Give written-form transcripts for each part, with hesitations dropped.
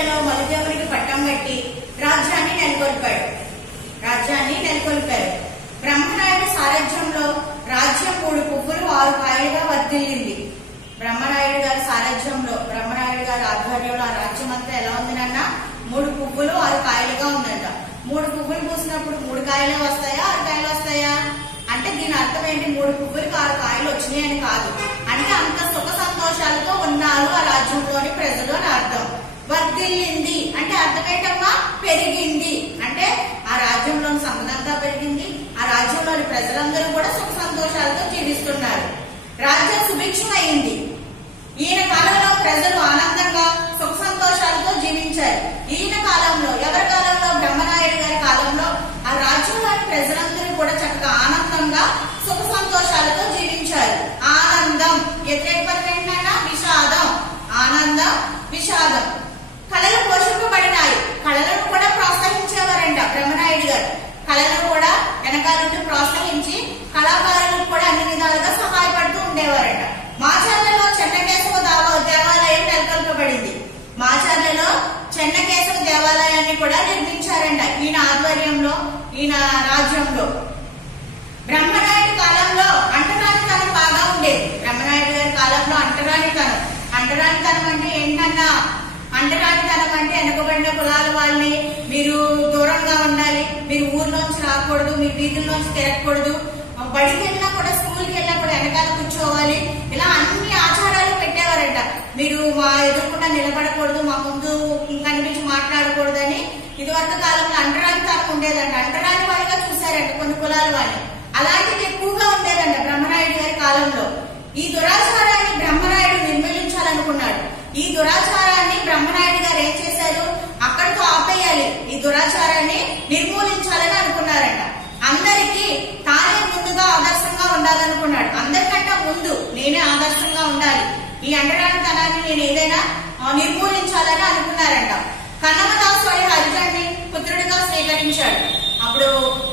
రాజ్యాలలో మలిదేవునికి పట్టం కట్టి రాజ్యాన్ని నెలకొల్పారు. బ్రహ్మనాయుడు సారథ్యంలో రాజ్యం 3 పువ్వులు 6 కాయలుగా వర్ధిల్లింది. బ్రహ్మనాయుడు గారి సారథ్యంలో, బ్రహ్మనాయుడు గారి ఆధ్వర్యంలో ఆ రాజ్యం అంతా ఎలా ఉంది నాన్న? 3 పువ్వులు 6 కాయలుగా ఉందంట. 3 పువ్వులు పూసినప్పుడు 3 కాయలే వస్తాయా, 6 కాయలు వస్తాయా? అంటే దీని అర్థం ఏంటి? 3 పువ్వులకు 6 కాయలు వచ్చినాయని కాదు. అంటే అంత సుఖ సంతోషాలతో ఉన్నారు ఆ రాజ్యంలోని ప్రజలు అని అర్థం. వర్ధిల్లింది అంటే అర్థం ఏంటమ్మా? పెరిగింది. అంటే ఆ రాజ్యంలోని సంపదంతా పెరిగింది. ఆ రాజ్యంలోని ప్రజలందరూ కూడా సుఖ సంతోషాలతో జీవిస్తున్నారు. రాజ్యం సుభిక్షమైంది. ఈయన కాలంలో ప్రజలు ఆనందంగా సుఖ సంతోషాలతో జీవించారు. ఈయన కాలంలో, ఎవరి కాలంలో? బ్రహ్మనాయుడు గారి కాలంలో ఆ రాజ్యంలోని ప్రజలందరూ కూడా చక్కగా ఆనందంగా సుఖ సంతోషాలతో జీవించారు. ఆనందం వ్యతిరేక పదం ఏంటన్నా? విషాదం. ఆనందం, విషాదం. కళలు పోషింపబడినాయి. కళలను కూడా ప్రోత్సహించేవారంట బ్రహ్మనాయుడు గారు. కళలను కూడా వెనకాలంటూ ప్రోత్సహించి కళాకారులకు కూడా అన్ని విధాలుగా సహాయపడుతూ ఉండేవారంట. మాచర్లలో చెన్నకేశవ దేవాలయం నెలకొల్పబడింది. మాచర్లలో చెన్నకేశవ దేవాలయాన్ని కూడా నిర్మించారంట ఈయన ఆధ్వర్యంలో, ఈయన రాజ్యంలో. బ్రహ్మనాయుడు కాలంలో అంటరానితనం బాగా ఉండేది. బ్రహ్మనాయుడు గారి కాలంలో అంటరానితనం అంటే ఏంటన్నా? అంటరానితనం అంటే వెనకబడిన కులాల వాళ్ళని మీరు దూరంగా ఉండాలి, మీరు ఊర్లోంచి రాకూడదు, మీరు వీధుల్లోంచి తిరగకూడదు, బడికి వెళ్ళినా కూడా, స్కూల్కి వెళ్ళినా కూడా వెనకాల కూర్చోవాలి, ఇలా అన్ని ఆచారాలు పెట్టేవారంట. మీరు మా ఎదుర్కొండా నిలబడకూడదు, మా ముందు కనిపించి మాట్లాడకూడదని ఇదివరకు కాలంలో అంటరానితనం ఉండేదంట. అంటరాని వాళ్ళగా చూశారంట కొన్ని కులాల వాళ్ళని. అలాంటిది ఎక్కువగా ఉండేదంట బ్రహ్మనాయుడు గారి కాలంలో. ఈ దురాచారాన్ని బ్రహ్మనాయుడు నిర్మూలించాలనుకున్నాడు. ఈ దురాచారాన్ని బ్రహ్మనాయుడు గారు ఏం చేశారు? అక్కడితో ఆపేయాలి, ఈ దురాచారాన్ని నిర్మూలించాలని అనుకున్నారంట. అందరికీ తానే ముందుగా ఆదర్శంగా ఉండాలనుకున్నాడు. అందరికంటే ముందు నేనే ఆదర్శంగా ఉండాలి, ఈ అంటరానితనాన్ని నేను ఏదైనా నిర్మూలించాలని అనుకున్నారంట. కన్నమదాసు అనే హరిజన్ని పుత్రుడిగా స్వీకరించాడు. అప్పుడు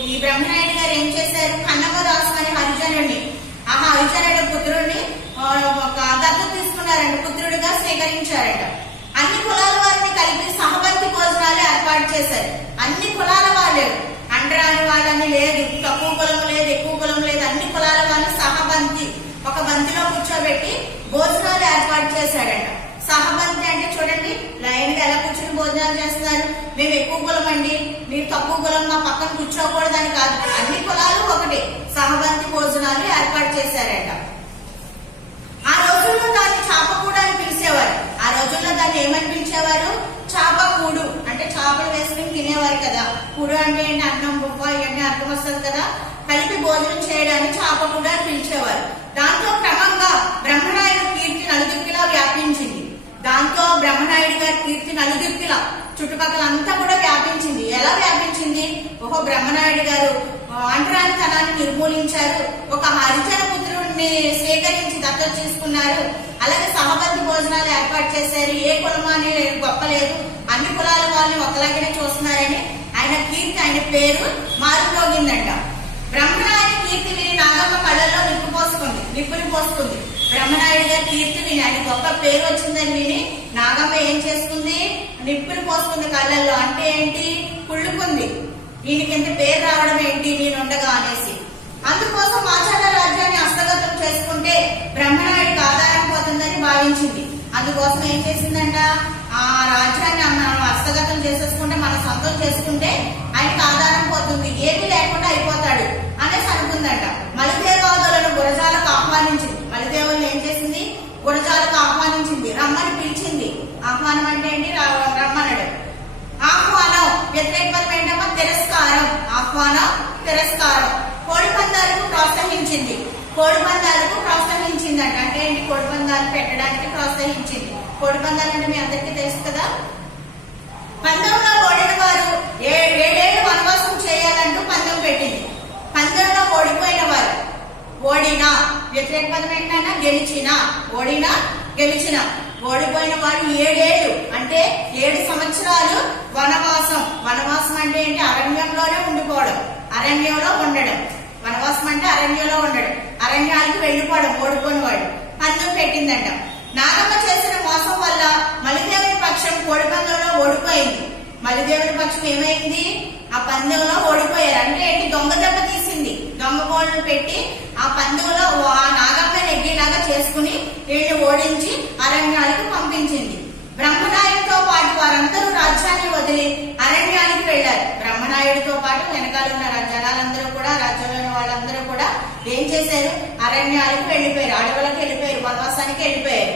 ఈ బ్రహ్మనాయుడు గారు ఏం చేశారు? కన్నమదాసు అనే హరిజనుడిని, ఆ హరిజనుడి పుత్రుడిని దత్తత తీసుకున్నారంట, పుత్రుడిగా స్వీకరించారంట. అన్ని కులాల వారిని కలిపి సహబంతి భోజనాలు ఏర్పాటు చేశారు. అన్ని కులాల వాళ్ళు, అంటరాని వాళ్ళని లేదు, తక్కువ కులం లేదు, ఎక్కువ కులం లేదు, అన్ని కులాల వాళ్ళు సహబంతి ఒక బంతిలో కూర్చోబెట్టి భోజనాలు ఏర్పాటు చేశారంట. సహబంతి అంటే చూడండి, లైన్ గా ఎలా కూర్చొని భోజనాలు చేస్తున్నారు. మేము ఎక్కువ కులం అండి, మీరు తక్కువ కులం, మా పక్కన కూర్చోకూడదని కాదు, అన్ని కులాలు ఒకటి. సహబంతి భోజనాలు ఏర్పాటు చేశారంట. ఆ రోజుల్లో దాన్ని చాపకూడు అని పిలిచేవారు. ఆ రోజుల్లో దాన్ని ఏమని పిలిచేవారు? చాపకూడు. అంటే చేపలు వేసుకుని తినేవారు కదా. కూడు అంటే ఏంటి? అన్నం, బువ్వ ఇవన్నీ అర్థం వస్తుంది కదా. కలిపి భోజనం చేయడాన్ని చాపకూడు అని పిలిచేవారు. దాంతో క్రమంగా బ్రహ్మనాయుడు కీర్తి నలుదిక్కులా వ్యాపించింది. చుట్టుపక్కల అంతా కూడా వ్యాపించింది. ఎలా వ్యాపించింది? ఓహో, బ్రహ్మనాయుడు గారు అంటరానితనాన్ని నిర్మూలించారు, ఒక హరిజన పుత్రుడిని స్వీకరించి దత్తత చేసుకున్నారు, అలాగే సహబంతి భోజనాలు ఏర్పాటు చేశారు, ఏ కులమాని గొప్ప లేదు, అన్ని కులాల వాళ్ళని ఒకలాగానే చూస్తున్నారని ఆయన కీర్తి, ఆయన పేరు మారుమోగిందంట. బ్రహ్మనాయుడు కీర్తి విని నాగమ్మ కళ్ళల్లో నిప్పులు పోసుకుంది. బ్రహ్మనాయుడు గారి కీర్తి విని, ఆయన గొప్ప పేరు వచ్చిందని విని నాగమ్మ ఏం చేసుకుంది? నిప్పులు పోసుకుంది కళ్ళల్లో. అంటే ఏంటి? కుళ్ళుకుంది. ఈయనకి ఎంత పేరు రావడం ఏంటి నేనుండగా అనేసి. అందుకోసం మాచార్ల రాజ్యాన్ని హస్తగతం చేసుకుంటే బ్రహ్మనాయుడికి ఆధారం పోతుందని భావించింది. అందుకోసం ఏం చేసిందంట? ఆ రాజ్యాన్ని మనం హస్తగతం చేసేసుకుంటే, మన సొంతం చేసుకుంటే ఆయనకి ఆధారం పోతుంది, ఏమీ లేకుండా అయిపోతాడు అనేసి అనుకుందంట. మలిదేవాదులను గురజాలకు ఆహ్వానించింది. మలిదేవులను ఏం చేసింది? గురజాలకు ఆహ్వానించింది, రమ్మని పిలిచింది. ఆహ్వానం అంటే ఏంటి? రమ్మనడు. ఆహ్వానం వ్యతిరేక పదం ఏంటమ్మా? తిరస్కారం. ఆహ్వానం, తిరస్కారం. కోడి పందాలకు ప్రోత్సహించింది. కోడి పందాలకు ప్రోత్సహించిందంట. అంటే ఏంటి? కోడి పందాలు పెట్టడానికి ప్రోత్సహించింది. కోడి పందాలు అంటే మీ అందరికీ తెలుసు కదా. పందెంలో ఓడిన వారు 7 ఏళ్ళు వనవాసం చేయాలంటూ పందెం పెట్టింది. పందెంలో ఓడిపోయిన వారు, ఓడినా వ్యతిరేక పదం ఏంటన్నా? గెలిచిన. ఓడినా, గెలిచిన. ఓడిపోయిన వారు 7 ఏళ్ళు అంటే 7 సంవత్సరాలు వనవాసం. వనవాసం అంటే ఏంటి? అరణ్యంలోనే ఉండిపోవడం, అరణ్యంలో ఉండడం. వనవాసం అంటే అరణ్యంలో ఉండడం, అరణ్యాలకు వెళ్లిపోవడం ఓడిపోయిన వాడు. పందెం పెట్టిందంట. నాగమ్మ చేసిన మోసం వల్ల మలిదేవుని పక్షం కోడిపందంలో మలిదేవుడి పక్షం ఏమైంది? ఆ పందెంలో ఓడిపోయారు. అంటే ఏంటి? దొంగ దెబ్బ తీసింది. దొంగ గోళ్ళు పెట్టి ఆ పందెంలో ఆ నాగమ్మ నెగ్గేలాగా చేసుకుని వీళ్ళు ఓడించి అరణ్యాలకు పంపించింది. బ్రహ్మనాయుడితో పాటు వారందరూ రాజ్యాన్ని వదిలి అరణ్యానికి వెళ్లారు. బ్రహ్మనాయుడితో పాటు వెనకాల ఉన్న జనాలందరూ కూడా, రాజ్యంలోని వాళ్ళందరూ కూడా ఏం చేశారు? అరణ్యాలకు వెళ్లిపోయారు, అడవులకు వెళ్లిపోయారు, వనవాసానికి వెళ్లిపోయారు.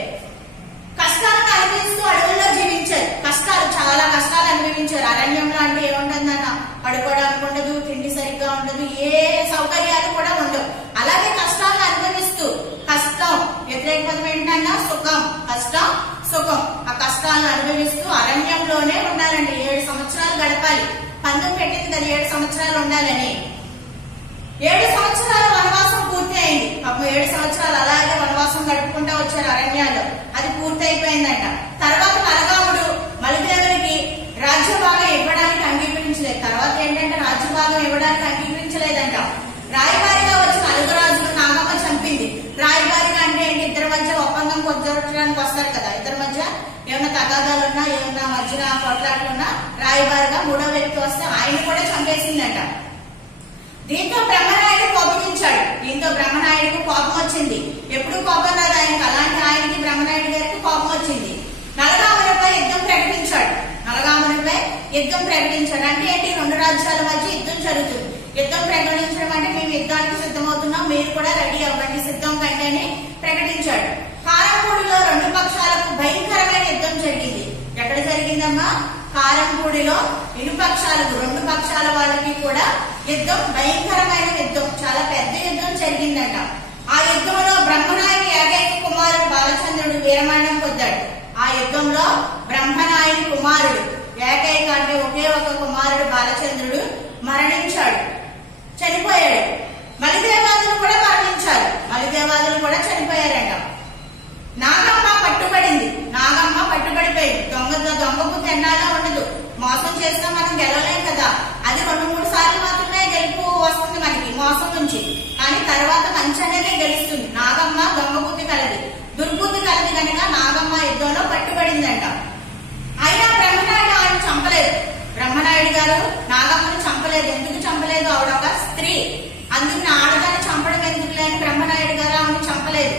కష్టాలను అనుభవిస్తూ అడవుల్లో జీవించారు. కష్టాలు, చాలా కష్టాలు అనుభవించారు. అరణ్యంలో అంటే ఏముంటుందన్న? పడుకోవడానికి ఉండదు, తిండి సరిగ్గా ఉండదు, ఏ సౌకర్యాలు కూడా ఉండవు. అలాగే కష్టాలను అనుభవిస్తూ, కష్టం వ్యతిరేక పదం ఏంటన్నా? సుఖం. కష్టం, సుఖం. ఆ కష్టాలను అనుభవిస్తూ అరణ్యంలోనే ఉండాలండి. 7 సంవత్సరాలు గడపాలి. పందెం పెట్టింది కదా 7 సంవత్సరాలు ఉండాలని. 7 సంవత్సరాల వనవాసం పూర్తి అయింది. అప్పుడు 7 సంవత్సరాలు అలాగే వనవాసం గడుపుకుంటూ వచ్చారు అరణ్యాల్లో. అది పూర్తి అయిపోయిందంట. తర్వాత నరగాముడు మలిదేవునికి రాజ్యభాగం ఇవ్వడానికి అంగీకరించలేదు. తర్వాత ఏంటంటే రాజ్యభాగం ఇవ్వడానికి అంగీకరించలేదంట. రాయబారిగా వచ్చిన అలుగురాజును నాగమ్మ చంపింది. రాయబారిగా అంటే ఏంటి? ఇద్దరి మధ్య ఒప్పందం కుదరడానికి వస్తారు కదా. ఇద్దరి మధ్య ఏమైనా తగాదాలున్నా, ఏమన్నా మధ్యన కొట్లాట్లున్నా రాయబారిగా 3వ వ్యక్తి వస్తే ఆయన కూడా చంపేసిందంట. దీంతో బ్రహ్మనాయుడు కోపించాడు. బ్రహ్మనాయుడికి కోపం వచ్చింది. ఎప్పుడు కోపం రాదు ఆయనకి, అలాంటి ఆయనకి బ్రహ్మనాయుడు గారికి కోపం వచ్చింది. నలగామునిపై యుద్ధం ప్రకటించాడు. యుద్ధం ప్రకటించాడు అంటే ఏంటి? 2 రాజ్యాల మధ్య యుద్ధం జరుగుతుంది. యుద్ధం ప్రకటించడం అంటే మేము యుద్ధానికి సిద్ధమవుతున్నాం, మీరు కూడా రెడీ అవ్వండి, సిద్ధం కంటే అని ప్రకటించాడు. కారంపూడిలో 2 పక్షాలకు భయంకరమైన యుద్ధం జరిగింది. ఎక్కడ జరిగిందమ్మా? కారంపూడిలో ఇరుపక్షాలకు, 2 పక్షాల వాళ్ళకి కూడా యుద్ధం, భయంకరమైన యుద్ధం, చాలా పెద్ద యుద్ధం జరిగిందట. ఆ యుద్ధంలో బ్రహ్మనాయుని ఏకైక కుమారుడు బాలచంద్రుడు వీరమరణం పొందాడు. ఆ యుద్ధంలో బ్రహ్మనాయుని కుమారుడు, ఏకైక అంటే ఒకే ఒక కుమారుడు బాలచంద్రుడు మరణించాడు, చనిపోయాడు. మలిదేవాదులు కూడా మరణించారు. మలిదేవాదులు కూడా చనిపోయారట. నాగమ్మ పట్టుబడింది. నాగమ్మ పట్టుబడిపోయింది. దొంగకు తెన్నాలో ఉండదు. మోసం చేసినా మనం గెలవలేం కదా. అది 2-3 సార్లు మాత్రమే గెలుపు వస్తుంది మనకి మోసం నుంచి. కానీ తర్వాత మంచి అనేది గెలుస్తుంది. నాగమ్మ దొంగ బుద్ధి కలది, దుర్బుద్ధి కలది కనుక నాగమ్మ యుద్ధంలో పట్టుబడిందంట. అయినా బ్రహ్మనాయుడు ఆయన చంపలేదు. బ్రహ్మనాయుడు గారు నాగమ్మను చంపలేదు. ఎందుకు చంపలేదు? ఆవిడ ఒక స్త్రీ, అందుకు ఆడదాన్ని చంపడం ఎందుకు లేని బ్రహ్మనాయుడు గారు ఆవిడని చంపలేదు.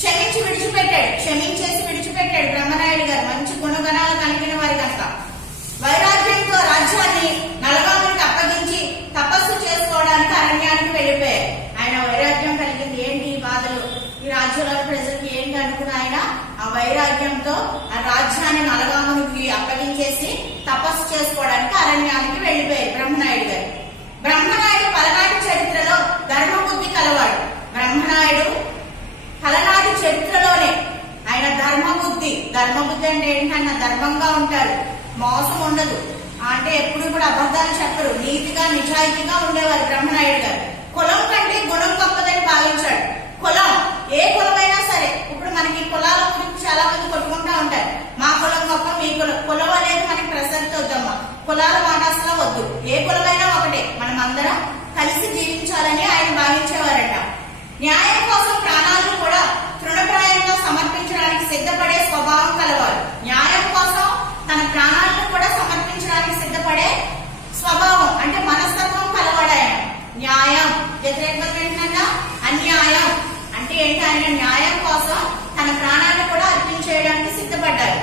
క్షమించి విడిచిపెట్టాడు. క్షమించేసి విడిచిపెట్టాడు బ్రహ్మనాయుడు గారు. మంచి గుణగణాలు కలిగిన వారి కనుక వైరాగ్యంతో రాజ్యాన్ని నలగామునికి అప్పగించి తపస్సు చేసుకోవడానికి అరణ్యానికి వెళ్లిపోయారు. ఆయన వైరాగ్యం కలిగింది. ఏంటి బాధలు ఈ రాజ్యంలోని ప్రజలకు ఏంటి అనుకున్న ఆయన ఆ వైరాగ్యంతో ఆ రాజ్యాన్ని నలగామునికి అప్పగించేసి తపస్సు చేసుకోవడానికి అరణ్యానికి వెళ్లిపోయారు బ్రహ్మనాయుడు గారు. బ్రహ్మనాయుడు పలనాటి చరిత్రలో ధర్మబుద్ధి కలవాడు. బ్రహ్మనాయుడు పలనాటి చరిత్రలోనే ఆయన ధర్మబుద్ధి అంటే ఏంటన్నా? ధర్మంగా ఉంటారు, మోసం ఉండదు, అంటే ఎప్పుడు కూడా అబద్ధాలు చెప్పరు, నీతిగా నిజాయితీగా ఉండేవారు బ్రహ్మనాయుడు గారు. కులం కంటే గుణం గొప్పదని భావించాడు. కులం ఏ కులమైనా సరే, ఇప్పుడు మనకి కులాల గురించి చాలా మంది కొట్టుకుంటా ఉంటారు. మా కులం గొప్ప, మీ కులం అనేది మనకి ప్రసక్తి వద్దమ్మా. కులాల మాట అసలు వద్దు. ఏ కులమైనా ఒకటే, మనం అందరం కలిసి జీవించాలని ఆయన భావించేవారట. న్యాయం కోసం ప్రాణాలను కూడా తృణప్రాయంగా సమర్పించడానికి సిద్ధపడే స్వభావం కలవారు. న్యాయం కోసం తన ప్రాణాలను కూడా సమర్పించడానికి సిద్ధపడే స్వభావం అంటే మనస్తత్వం కలవాడు ఆయన. న్యాయం వ్యతిరేకత ఏంటన్నా? అన్యాయం అంటే ఏంటి? ఆయన న్యాయం కోసం తన ప్రాణాలను కూడా అర్పించేయడానికి సిద్ధపడ్డారు.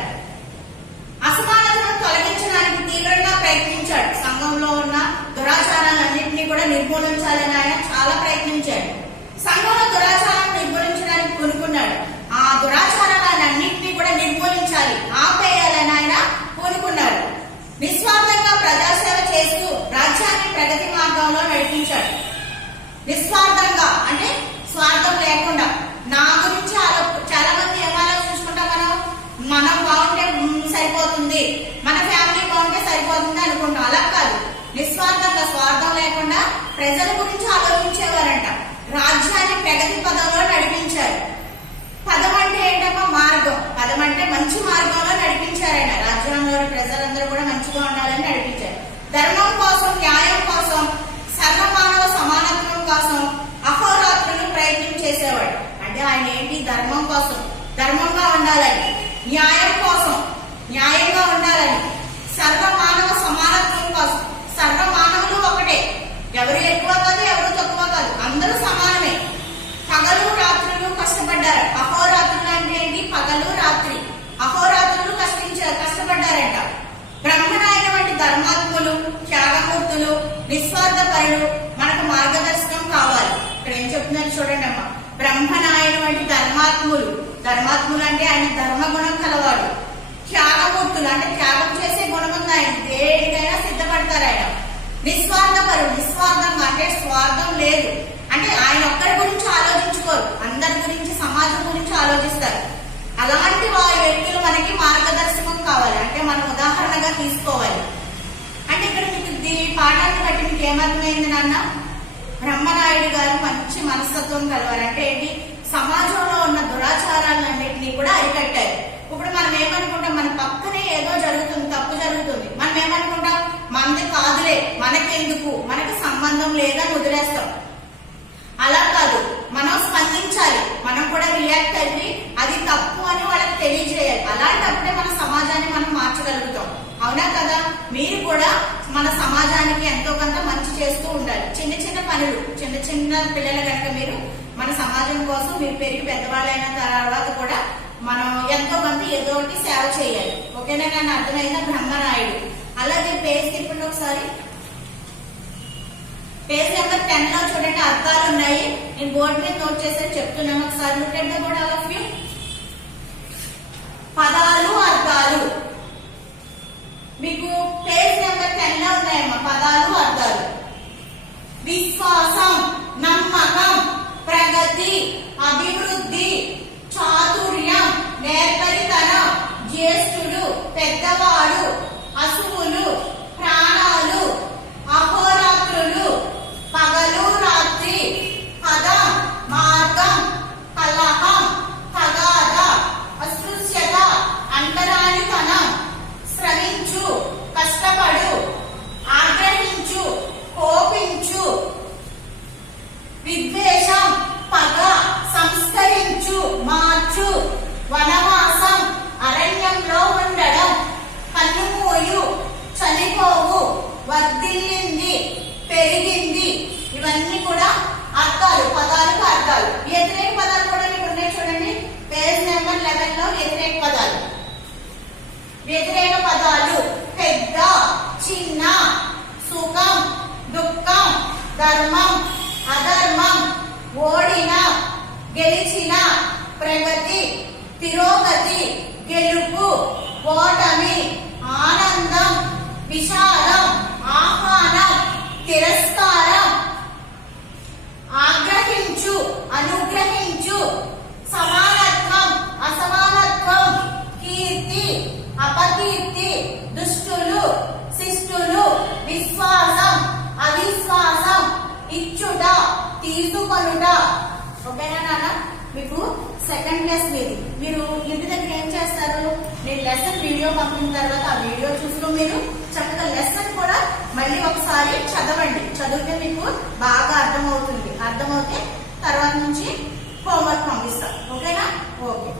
అసమానతను తొలగించడానికి తీవ్రంగా ప్రయత్నించాడు. సంఘంలో ఉన్న దురాచారాలన్నింటినీ కూడా నిర్మూలించాలని ఆయన చాలా ప్రయత్నించాడు. సంఘంలో దురాచారాన్ని నిర్మూలించడానికి పూనుకున్నాడు. ఆ దురాచారాలన్నింటినీ కూడా నిర్మూలించాలి, ఆపేయాలని ఆయన పూనుకున్నాడు. నిస్వార్థంగా ప్రజాసేవ చేస్తూ రాజ్యాన్ని ప్రగతి మార్గంలో నడిపించాడు. నిస్వార్థంగా అంటే స్వార్థం లేకుండా. నా గురించి చాలా మంది ఏం ఆలోచించుకుంటాం? మనం బాగుంటే సరిపోతుంది, మన ఫ్యామిలీ బాగుంటే సరిపోతుంది అనుకుంటాం. అలా కాదు. నిస్వార్థంగా, స్వార్థం లేకుండా ప్రజల గురించి ఆలోచించేవారంట. రాజ్యాన్ని ప్రగతి పదంలో నడిపించారు. పదం అంటే ఏంటమ్మా? మార్గం. పదం అంటే మంచి మార్గంలో నడిపించారు ఆయన. రాజ్యంలోని ప్రజలందరూ కూడా మంచిగా ఉండాలని నడిపించారు. ధర్మం కోసం, న్యాయం కోసం, సర్వమానవ సమానత్వం కోసం అహోరాత్రులు ప్రయత్నం చేసేవాడు. అంటే ఆయన ఏంటి? ధర్మం కోసం ధర్మంగా ఉండాలని, న్యాయం కోసం న్యాయంగా ఉండాలని, సర్వమానవ అహోరాత్రులు కష్టపడ్డారంట. బ్రహ్మనాయన వంటి ధర్మాత్ములు, త్యాగమూర్తులు, నిస్వార్థపరులు మనకు మార్గదర్శకం కావాలి. ఇక్కడ ఏం చెప్తున్నారు చూడండి అమ్మా. బ్రహ్మనాయన వంటి ధర్మాత్ములు అంటే ఆయన ధర్మగుణం కలవాడు. త్యాగమూర్తులు అంటే త్యాగం చేసే గుణం ఉంది ఆయన, దేనికైనా సిద్ధపడతారు ఆయన. నిస్వార్థపరులు, నిస్వార్థంగా అంటే స్వార్థం లేదు, అంటే ఆయన ఒక్కరి గురించి ఆలోచించుకోరు, అందరి గురించి, సమాజం గురించి ఆలోచిస్తారు. అలాంటి వారి వ్యక్తులు మనకి మార్గదర్శకం కావాలి, అంటే మనం ఉదాహరణగా తీసుకోవాలి. అంటే ఇక్కడ మీకు ఈ పాఠాన్ని బట్టి మీకు ఏమర్థమైంది నాన్న? బ్రహ్మనాయుడు గారు మంచి మనస్తత్వం కలవారు. అంటే ఏంటి? సమాజంలో ఉన్న దురాచారాలన్నింటినీ కూడా అరికట్టారు. ఇప్పుడు మనం ఏమనుకుంటాం, మన పక్కనే ఏదో జరుగుతుంది, తప్పు జరుగుతుంది, మనం ఏమనుకుంటాం, మనది కాదులే, మనకెందుకు, మనకి సంబంధం లేదని వదిలేస్తాం. అలా కాదు, మనం స్పందించాలి, మనం కూడా రియాక్ట్ అయ్యి అది తప్పు అని వాళ్ళకి తెలియజేయాలి. అలాంటప్పుడే మన సమాజాన్ని మనం మార్చగలుగుతాం. అవునా కదా? మీరు కూడా మన సమాజానికి ఎంతో కొంత మంచి చేస్తూ ఉండాలి. చిన్న చిన్న పనులు, చిన్న చిన్న పిల్లలు కనుక మీరు మన సమాజం కోసం మీరు పెరిగి పెద్దవాళ్ళైన తర్వాత కూడా మనం ఎంతో కొంత ఏదో ఒకటి సేవ చేయాలి. ఓకేనా? నన్ను అర్థమైందా? బ్రహ్మనాయుడు. అలాగే పేజ్ తిప్పండి ఒకసారి. పేజ్ నెంబర్ 10 లో చూడండి, అర్థాలు ఉన్నాయి. నేను బోర్డు మీద నోట్ చేసి చెప్తున్నాను, ఒకసారి look at the board all of you. పదాలు, అర్థాలు మీకు పేజ్ నెంబర్ 10 లో ఉన్నాయమ్మా. పదాలు, అర్థాలు. విశ్వాసం, నమ్మకం, ప్రగతి, అభివృద్ధి, చాతుర్యం, నేర్పరితనం, జ్యేష్ఠుడు, పెద్దవాడు, అసువులు, ప్రాణాలు, అహోరాత్రులు, పగలు రాత్రి, పదం, మార్గం, కలహం, తగాద, అస్పృశ్యత, అంటరానితనం, శ్రమించు, కష్టపడు, ఆగ్రహించు, కోపించు, విద్వేషం, పగ, సంస్కరించు, మార్చు, వనవాసం, అరణ్యంలో ఉండడం, కన్నుమూయు, చనిపోవు, వర్ధిల్లింది, పెరిగింది. ఇవన్నీ కూడా అర్థాలు, పదాలకు అర్థాలు. వ్యతిరేక పదాలు కూడా మీకు ఉన్నాయి చూడండి, పేజ్ నెంబర్ 11 లో వ్యతిరేక పదాలు. వ్యతిరేక పదాలు: పెద్ద, చిన్న, సుఖం, దుఃఖం, ధర్మం, అధర్మం, ఓడిన, గెలిచిన, ప్రగతి, తిరోగతి, గెలుపు, ఓటమి, ఆనందం, విషాదం, ఆహ్వానం, తిరస్కారం, ఆగ్రహించు, అనుగ్రహించు, సమానత్వం, అసమానత్వం, కీర్తి, అపకీర్తి, దుష్టులు, శిష్టులు, విశ్వాసం, అవిశ్వాసం, ఇచ్చుట, తీసుకొనుట. ఓకేనా నాన్న? మీకు సెకండ్ క్లాస్ మీది. మీరు ఇంటి దగ్గర ఏం చేస్తారు, నేను లెసన్ వీడియో పంపిన తర్వాత ఆ వీడియో చూస్తూ మీరు చక్కగా లెసన్ కూడా మళ్ళీ ఒకసారి చదవండి. చదివితే మీకు బాగా అర్థమవుతుంది. అర్థమవుతే తర్వాత నుంచి హోంవర్క్ పంపిస్తాను. ఓకేనా? ఓకే.